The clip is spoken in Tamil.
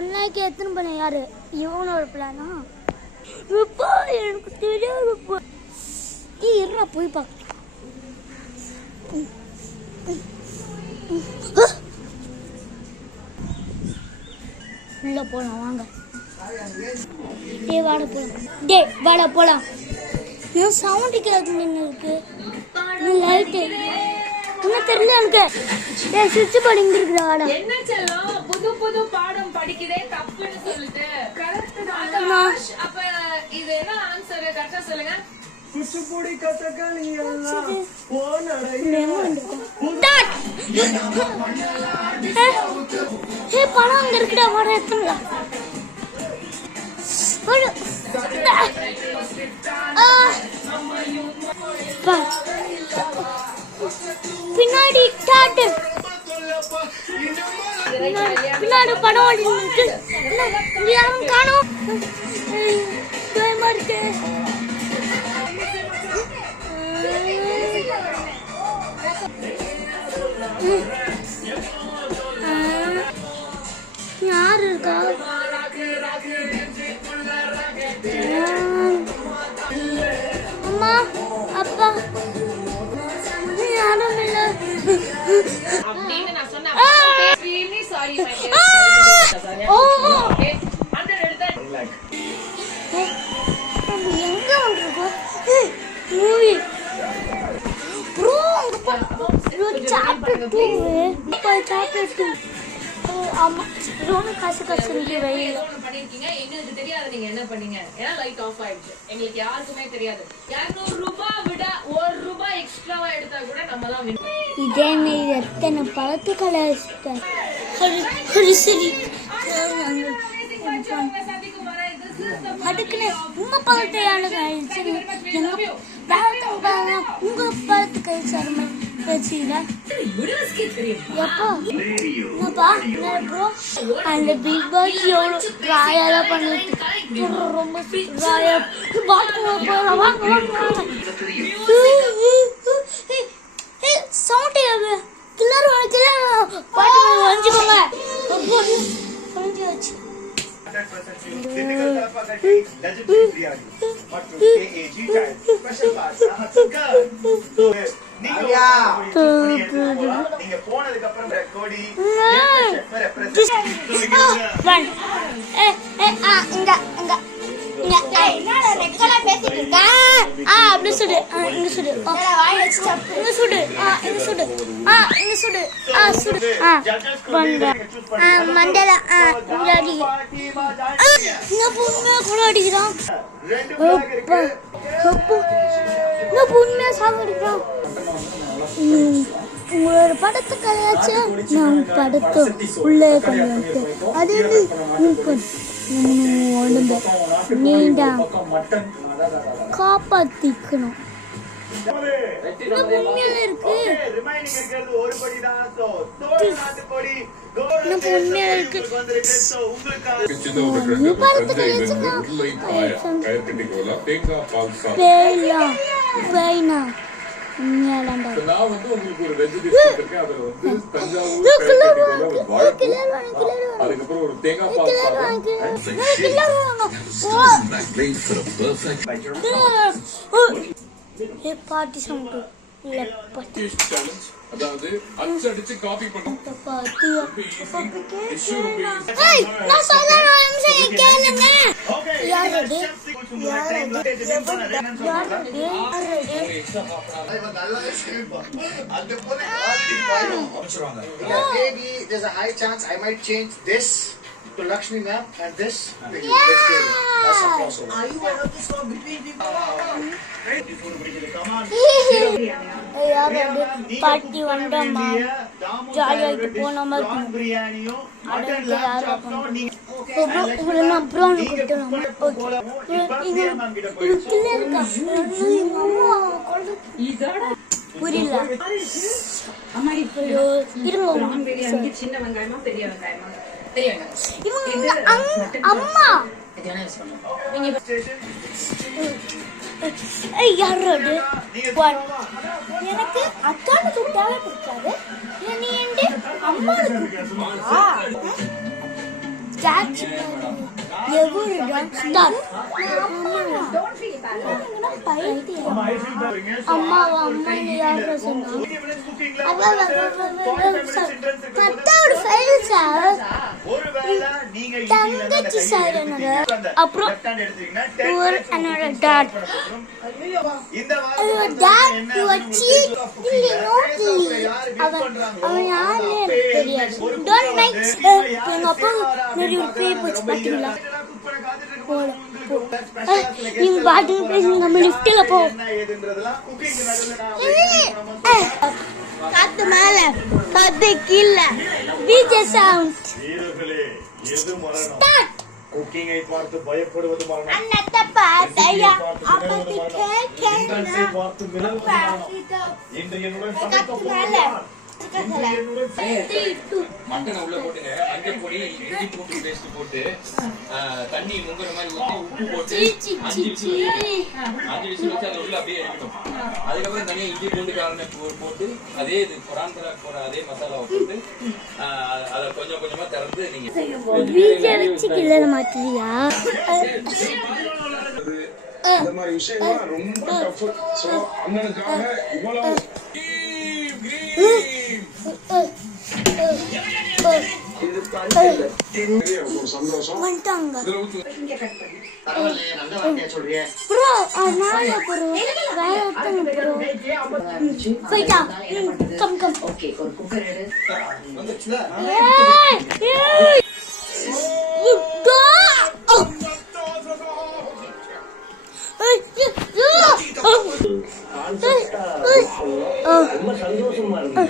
1 லேக் எத்தனை பண்ண யாரு இவனோட பிளானா எனக்கு தெரியாது இருடா போய் பார்க்க உள்ள போலாம் வாங்க வாட போலாம் வாட போலாம் ஏன் சவுண்ட் கேட்குது இருக்கு லைட்டு இன்னும் தெரியல எனக்கு சுவிட்ச் போர்டு இங்க இருக்குடா வாடா என்ன செல்லம் புது புது பாடம் படிக்கிறே தப்புன்னு சொல்லிட்டு கரெக்ட் தான் அப்ப இது என்ன ஆன்சர் கரெக்ட்டா சொல்லுங்க குச்சிப்புடி கதகளி எல்லாம் ஓனடை பணம் அங்க இருக்குடா வாட எத்தனை பின்னாடி பின்னாடி படம் யாரும் காணோம் இருக்கு யாரு இருக்கா அம்மா அப்பா யாரும் இல்ல அப்படின்னு நான் சொன்னேன் really sorry my dear okay அந்த எடுத்து எங்க வந்திருக்கோம் மூவி ப்ரோ சாப்பிட்டு ஆமா ரோனு காசு வெயில் பண்ணிருக்கீங்க எங்களுக்கு தெரியாது நீங்க என்ன பண்ணீங்க ஏன்னா லைட் ஆஃப் ஆயிடுச்சு எங்களுக்கு யாருக்குமே தெரியாது 200 ரூபாய் விட 1 ரூபாய் எக்ஸ்ட்ராவா எடுத்தா கூட நம்ம தான் வின் இதே மாதிரி எத்தனை பழத்துக்களை சரி அதுக்குன்னு உங்க பழத்தையான உங்க பழத்துக்கு சரமை அந்த பிக் பாஸ் எவ்வளவு ராயாலாம் பண்ணிட்டு ரொம்ப ராயா சவுண்ட் கிளர் பாட்டு வச்சுக்கோங்க வச்சு நீங்க போனதுக்கு அப்புறம் ரெக்கார்டி அப்படி சுடு இங்க சுடு இங்க சுடு இங்க சுடு இங்க சுடு சுடு மண்டல பொண்ணுமே கூட அடிக்கிறான் பொண்ணுமே சாப்பிடுறான் உங்களோட படத்தை கலையாச்சும் நான் படத்தை உள்ளே கொண்டு வந்து அது உடம்ப நீண்டா காப்பாத்திக்கணும் உண்மையில இருக்கு உண்மையில இருக்கு பேய்னா பாட்டி சவுண்ட் அதாவது அச்சடிச்சு காப்பி பண்ணு நான் சொல்றேன் கேளுங்க there's a high chance I might change this to Lakshmi ma'am and this to you. Let's get it. That's a crossover. Are you one of the song between people? Come on. பாட்டி வந்தம்மா ஜாலியாகிட்டு போன மாதிரி அப்புறம் புரியல சின்ன வெங்காயமா பெரிய வெங்காயமா அம்மா யாரோடு எனக்கு அக்கான துட்டாவே பிடிக்காது நீ என் அம்மா கேட்ச் எவ்வளோ ஸ்டார்ட் அம்மாவா அம்மா நீ யார சொன்னா கத்தோட ஃபைல் சார் தங்கச்சி சார் என்னோட அப்புறம் என்னோட டாட் டாட் வச்சு அவன் யாருன்னு எனக்கு தெரியாது டோன்ட் மைக் எங்க அப்பா நிறைய பேர் வச்சு பார்த்தீங்களா நீங்க பாட்டு பேசுங்க நம்ம லிஃப்ட்ல போ காத்து மேல காத்து கீழே டிஜே சவுண்ட் ஸ்டார்ட் குக்கிங்கை பார்த்து பயப்படுவது மரணம் அண்ணத்த பாத்தையா அப்படி இன்டர்நெட்டை பார்த்து மிரள்வது மரணம் இன்று என்னுடன் சமைக்க மட்டனை உள்ள போட்டுங்க மஞ்சள் பொடி இஞ்சி பூண்டு பேஸ்ட் போட்டு தண்ணி முங்குற மாதிரி ஊற்றி உப்பு போட்டு 5 விசில் வச்சு அதை உள்ள அப்படியே இருக்கட்டும். அதுக்கப்புறம் தனியா இஞ்சி பூண்டு காரண போட்டு அதே இது புறாந்தரா போற அதே மசாலாவை போட்டு அதை கொஞ்சம் கொஞ்சமா திறந்து நீங்க வீடியோ வச்சு கிளற மாட்டியா இந்த மாதிரி விஷயம்லாம் ரொம்ப டஃப். சோ அண்ணனுக்காக இவ்வளவு சந்தோஷம் வந்துட்டாங்க பரவாயில்லையே நல்ல வார்த்தையா சொல்றியே ப்ரோ அதனால ப்ரோ வேற ஒருத்தங்க ப்ரோ போயிட்டா கம் கம் ஓகே ஒரு குக்கர் எடு வந்துச்சுல ஏய் கோ ரொம்ப சந்தோஷமா இருக்கு